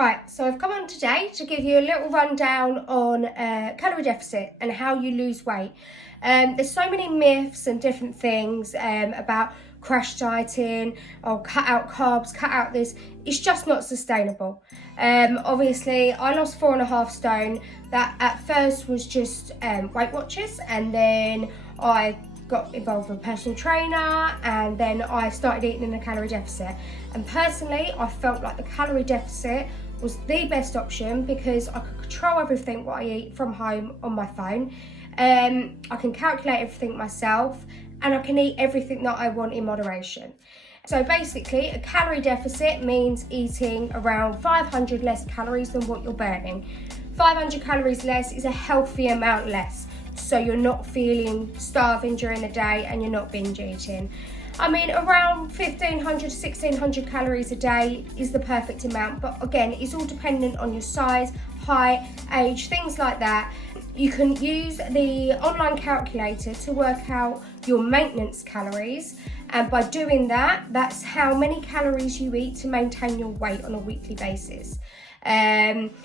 Right, so I've come on today to give you a little rundown on calorie deficit and how you lose weight. There's so many myths and different things about crash dieting or cut out carbs, cut out this. It's just not sustainable. Obviously, I lost 4.5 stone. That at first was just Weight Watchers, and then I got involved with a personal trainer, and then I started eating in a calorie deficit. And personally, I felt like the calorie deficit was the best option because I could control everything what I eat from home on my phone. I can calculate everything myself, and I can eat everything that I want in moderation. So basically, a calorie deficit means eating around 500 less calories than what you're burning. 500 calories less is a healthy amount less, so you're not feeling starving during the day and you're not binge eating. I mean, around 1,500 to 1,600 calories a day is the perfect amount, but again, it's all dependent on your size, height, age, things like that. You can use the online calculator to work out your maintenance calories, and by doing that, that's how many calories you eat to maintain your weight on a weekly basis.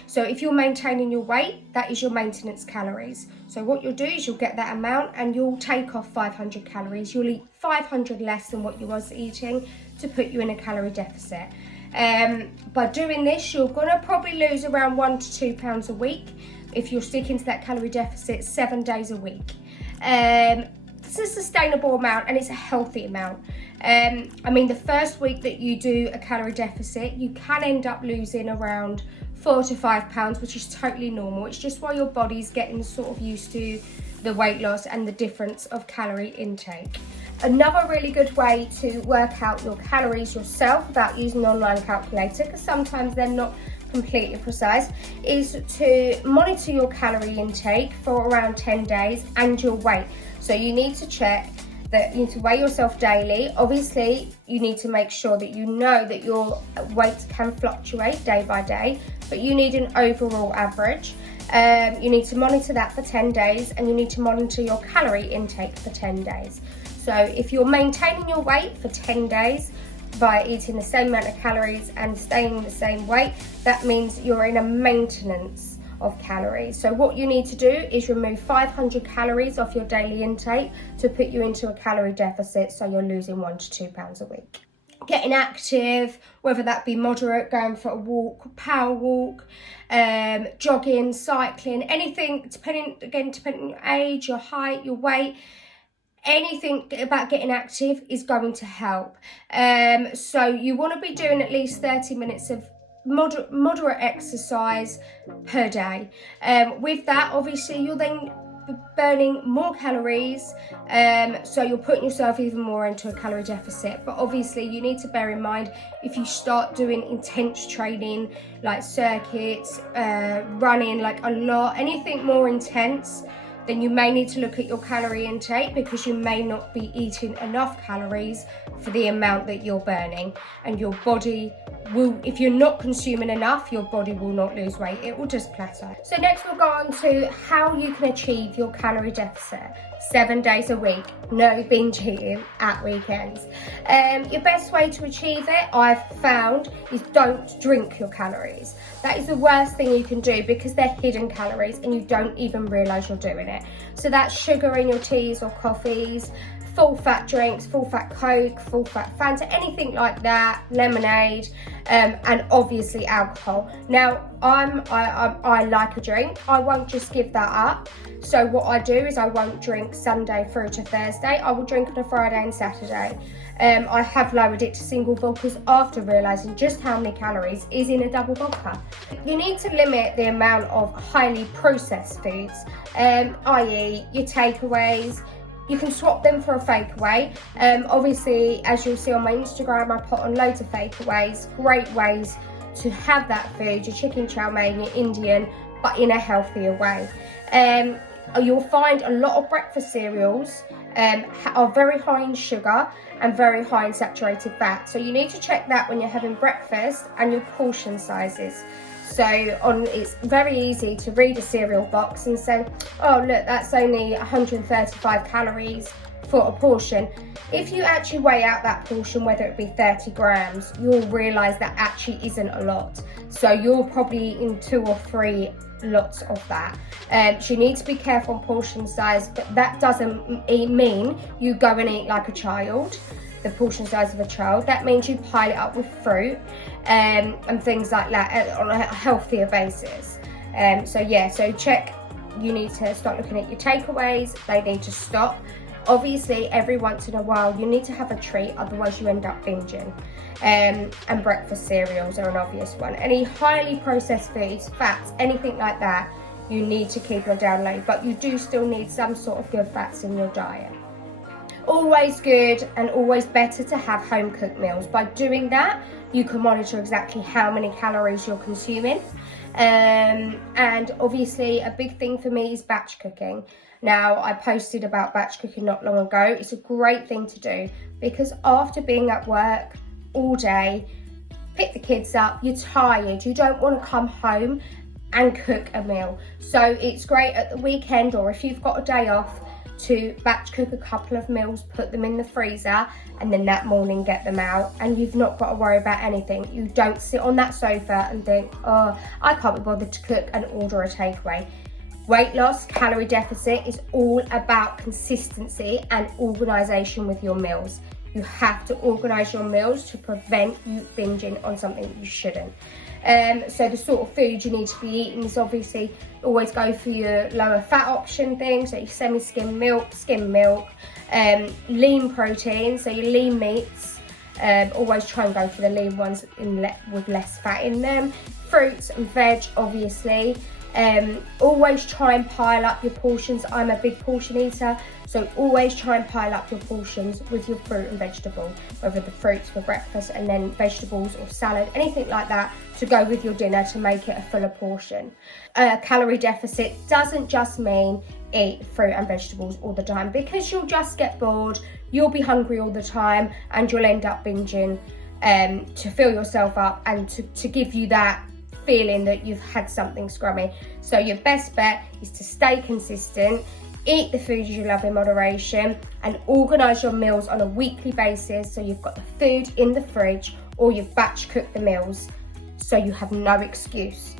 So if you're maintaining your weight, that is your maintenance calories. So what you'll do is you'll get that amount and you'll take off 500 calories. You'll eat 500 less than what you was eating to put you in a calorie deficit. By doing this, you're gonna probably lose around 1 to 2 pounds a week if you're sticking to that calorie deficit 7 days a week. It's a sustainable amount and it's a healthy amount. I mean, the first week that you do a calorie deficit, you can end up losing around 4 to 5 pounds, which is totally normal. It's just while your body's getting sort of used to the weight loss and the difference of calorie intake. Another really good way to work out your calories yourself without using an online calculator, because sometimes they're not completely precise, is to monitor your calorie intake for around 10 days and your weight. So you need to check that you need to weigh yourself daily. Obviously, you need to make sure that you know that your weight can fluctuate day by day, but you need an overall average. You need to monitor that for 10 days, and you need to monitor your calorie intake for 10 days. So if you're maintaining your weight for 10 days by eating the same amount of calories and staying the same weight, that means you're in a maintenance of calories. So what you need to do is remove 500 calories off your daily intake to put you into a calorie deficit, so you're losing 1 to 2 pounds a week. Getting active, whether that be moderate, going for a walk, power walk, jogging, cycling, anything, depending on your age, your height, your weight, anything about getting active is going to help. So you want to be doing at least 30 minutes of moderate exercise per day. With that, obviously, you're then burning more calories, so you're putting yourself even more into a calorie deficit. But obviously, you need to bear in mind, if you start doing intense training like circuits, running like a lot, anything more intense, then you may need to look at your calorie intake, because you may not be eating enough calories for the amount that you're burning, and your body will, if you're not consuming enough, your body will not lose weight, it will just plateau. So next we'll go on to how you can achieve your calorie deficit 7 days a week, no binge eating at weekends. Your best way to achieve it, I've found, is don't drink your calories. That is the worst thing you can do, because they're hidden calories and you don't even realise you're doing it. So that's sugar in your teas or coffees, full fat drinks, full fat Coke, full fat Fanta, anything like that, lemonade, and obviously alcohol. Now, I like a drink. I won't just give that up. So what I do is I won't drink Sunday through to Thursday. I will drink on a Friday and Saturday. I have lowered it to single vodkas after realising just how many calories is in a double vodka. You need to limit the amount of highly processed foods, i.e. your takeaways. You can swap them for a fakeaway. Obviously, as you'll see on my Instagram, I put on loads of fakeaways. Great ways to have that food, your chicken chow mein, your Indian, but in a healthier way. You'll find a lot of breakfast cereals are very high in sugar and very high in saturated fat. So you need to check that when you're having breakfast, and your portion sizes. So it's very easy to read a cereal box and say, oh look, that's only 135 calories for a portion. If you actually weigh out that portion, whether it be 30 grams, you'll realise that actually isn't a lot. So you're probably eating 2 or 3 lots of that. So you need to be careful on portion size, but that doesn't mean you go and eat like a child, the portion size of a child. That means you pile it up with fruit and things like that on a healthier basis. So check, you need to start looking at your takeaways, they need to stop. Obviously, every once in a while, you need to have a treat, otherwise you end up binging. And breakfast cereals are an obvious one. Any highly processed foods, fats, anything like that, you need to keep your down low, but you do still need some sort of good fats in your diet. Always good and always better to have home cooked meals. By doing that, you can monitor exactly how many calories you're consuming. And obviously a big thing for me is batch cooking. Now, I posted about batch cooking not long ago. It's a great thing to do because after being at work all day, pick the kids up, you're tired, you don't want to come home and cook a meal. So it's great at the weekend, or if you've got a day off, to batch cook a couple of meals, put them in the freezer, and then that morning get them out, and you've not got to worry about anything. You don't sit on that sofa and think, oh, I can't be bothered to cook and order a takeaway. Weight loss, calorie deficit is all about consistency and organisation with your meals. You have to organise your meals to prevent you binging on something you shouldn't. So the sort of food you need to be eating is obviously always go for your lower fat option things, so your skim milk, lean protein, so your lean meats. Always try and go for the lean ones with less fat in them. Fruits and veg, obviously. Always try and pile up your portions. I'm a big portion eater, so always try and pile up your portions with your fruit and vegetable, whether the fruits for breakfast and then vegetables or salad, anything like that to go with your dinner to make it a fuller portion. Calorie deficit doesn't just mean eat fruit and vegetables all the time, because you'll just get bored, you'll be hungry all the time, and you'll end up binging to fill yourself up and to give you that feeling that you've had something scrummy. So your best bet is to stay consistent, eat the foods you love in moderation, and organise your meals on a weekly basis, so you've got the food in the fridge or you've batch cooked the meals, so you have no excuse.